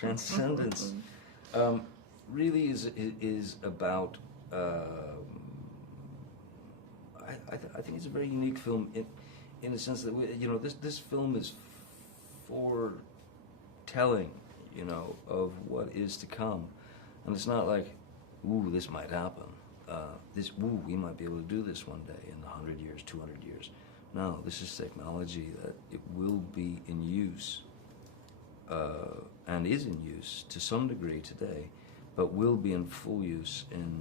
Transcendence really is about. I think it's a very unique film in the sense that this film is foretelling, of what is to come, and it's not like, ooh, this might happen. We might be able to do this one day in 100 years, 200 years. No, this is technology that it will be in use, and is in use to some degree today, but will be in full use in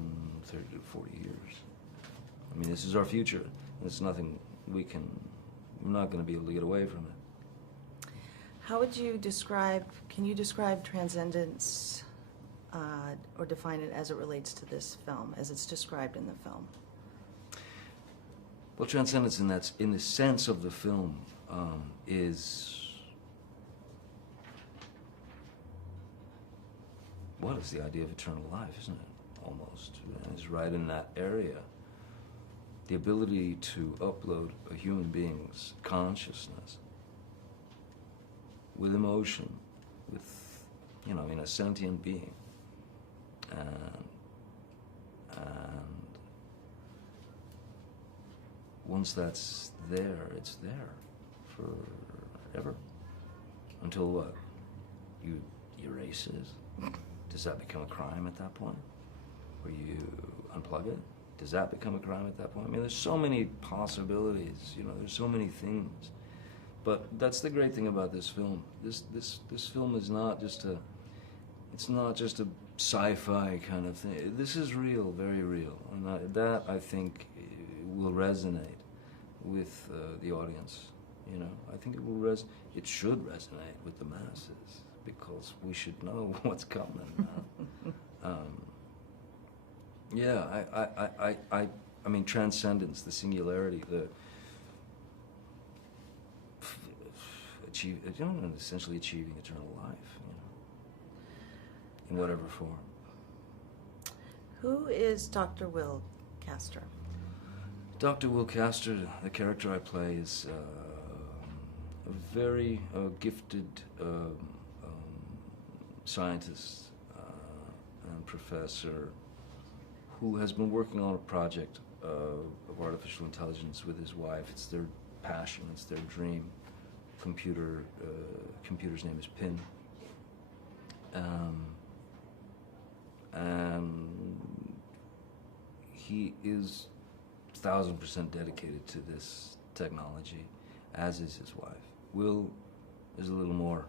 30 to 40 years. I mean, this is our future. It's nothing we're not going to be able to get away from it. How would you can you describe Transcendence, or define it as it relates to this film, as it's described in the film? Well, Transcendence, in the sense of the film, is the idea of eternal life, isn't it? Almost. And it's right in that area. The ability to upload a human being's consciousness with emotion, with, a sentient being. And once that's there, it's there forever. Until what? You erase it. Does that become a crime at that point? Or you unplug it? Does that become a crime at that point? I mean, there's so many possibilities, there's so many things. But that's the great thing about this film. This film is not just it's not just a sci-fi kind of thing. This is real, very real. And that, I think, will resonate with the audience, I think it should resonate with the masses, because we should know what's coming. I mean, transcendence, the singularity, essentially achieving eternal life, in whatever form. Who is Dr. Will Castor? Dr. Will Castor, the character I play, is a very gifted scientist and professor who has been working on a project of artificial intelligence with his wife. It's their passion, it's their dream. Computer's name is Pin. And he is 1,000% dedicated to this technology, as is his wife. Will is a little more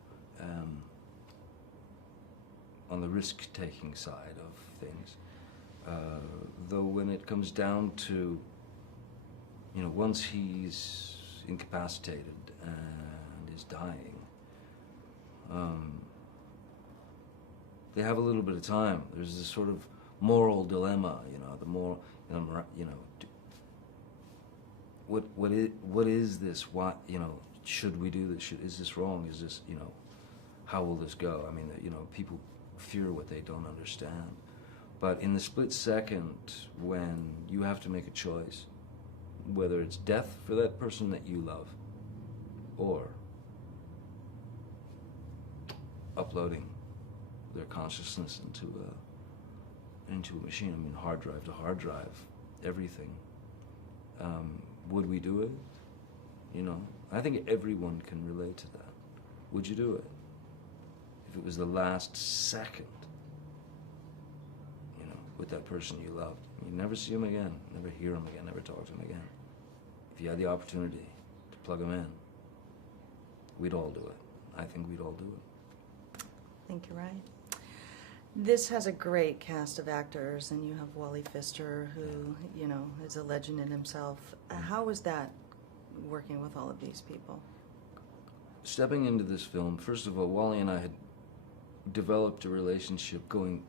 on the risk-taking side of things. Though when it comes down to, once he's incapacitated and is dying, they have a little bit of time. There's this sort of moral dilemma, the more, what is this? What, should we do this? Is this wrong? Is this, how will this go? I mean, people fear what they don't understand. But in the split second when you have to make a choice, whether it's death for that person that you love, or uploading their consciousness into a machine, I mean, hard drive to hard drive, everything. Would we do it? I think everyone can relate to that. Would you do it? If it was the last second, with that person you loved. You never see him again, never hear him again, never talk to him again. If you had the opportunity to plug him in, we'd all do it. I think we'd all do it. I think you're right. This has a great cast of actors, and you have Wally Pfister, who, is a legend in himself. How was that, working with all of these people? Stepping into this film, first of all, Wally and I had developed a relationship going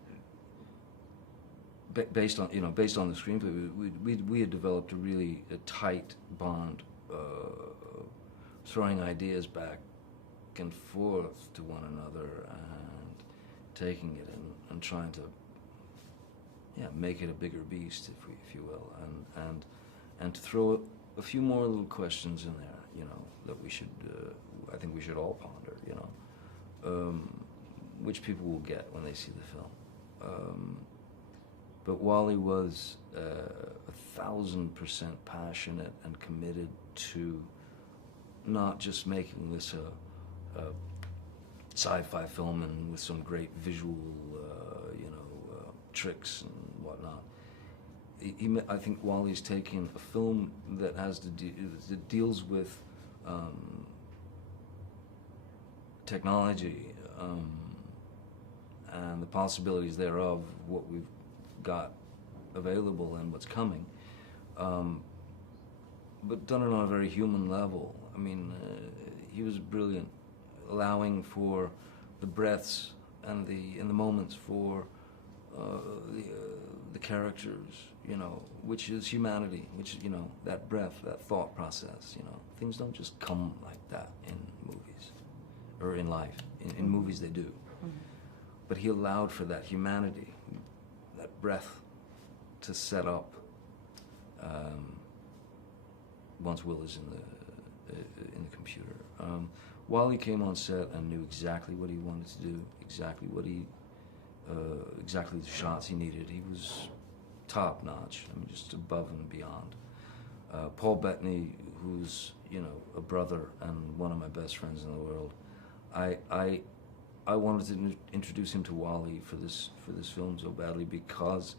based on the screenplay. We had developed a tight bond, throwing ideas back and forth to one another and taking it and trying to make it a bigger beast, if you will, and to throw a few more little questions in there, that we should I think we should all ponder, which people will get when they see the film. But Wally was 1,000% passionate and committed to not just making this a sci-fi film and with some great visual, tricks and whatnot. I think Wally's taking a film that that deals with technology and the possibilities thereof, what we've got available and what's coming, but done it on a very human level. I mean, he was brilliant, allowing for the breaths and the moments for the characters, which is humanity, which is, that breath, that thought process, Things don't just come like that in movies, or in life. In movies they do. Mm-hmm. But he allowed for that humanity, that breath, to set up once Will is in the computer. Wally came on set and knew exactly what he wanted to do, exactly the shots he needed. He was top notch. I mean, just above and beyond. Paul Bettany, who's a brother and one of my best friends in the world, I wanted to introduce him to Wally for this film so badly because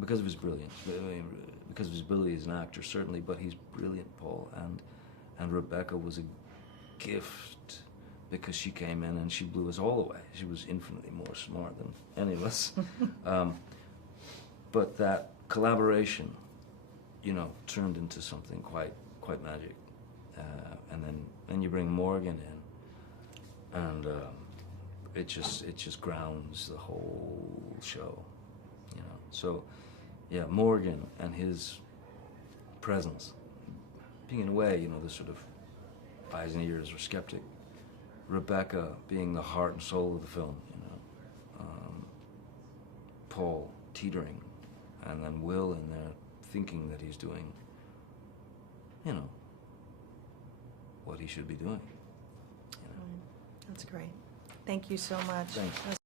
of his brilliance, because of his ability as an actor certainly, but he's brilliant, Paul, and Rebecca was a gift because she came in and she blew us all away. She was infinitely more smart than any of us. But that collaboration, turned into something quite magic. And then you bring Morgan in, and it just grounds the whole show, So, yeah, Morgan and his presence, being in a way, the sort of eyes and ears or skeptic. Rebecca being the heart and soul of the film, Paul teetering, and then Will in there thinking that he's doing, what he should be doing. That's great. Thank you so much. Thanks.